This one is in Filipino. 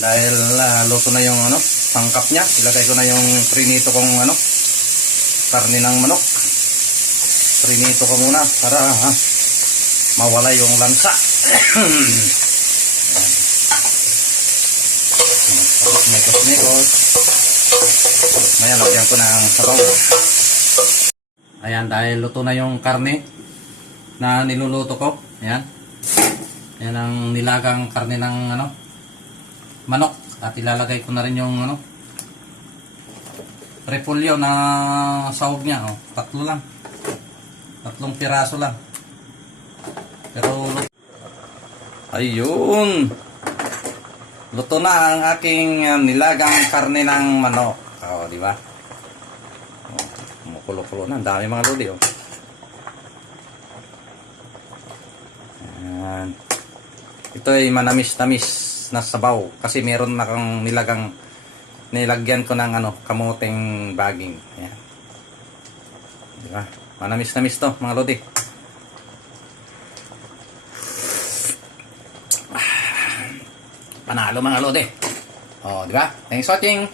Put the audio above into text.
Dahil luto na yung pangkap niya, ilagay ko na yung prinito kong karne ng manok. Prinito ko muna para mawala yung lansa. Mekos-mekos. Maya, lagyan ko na ang sabaw. Ayan, dahil luto na yung karne na niluluto ko. Ayan. Ayan ang nilagang karne ng manok. At ilalagay ko na rin yung repolyo na sahog niya. Oh, tatlo lang. Tatlong piraso lang. Pero ayun. Luto na ang aking nilagang karne ng manok. Oh, di ba? Oh, kumukulo-kulo na. Ang dami mga lodi, oh. Ayan. Ito ay manamis-tamis na sabaw kasi meron na kang nilagyan ko ng kamoteng baging. Ayan. Di ba? Manamis-tamis to, mga lodi. Panalo mga lodi. Oh, di ba? Thanks for watching.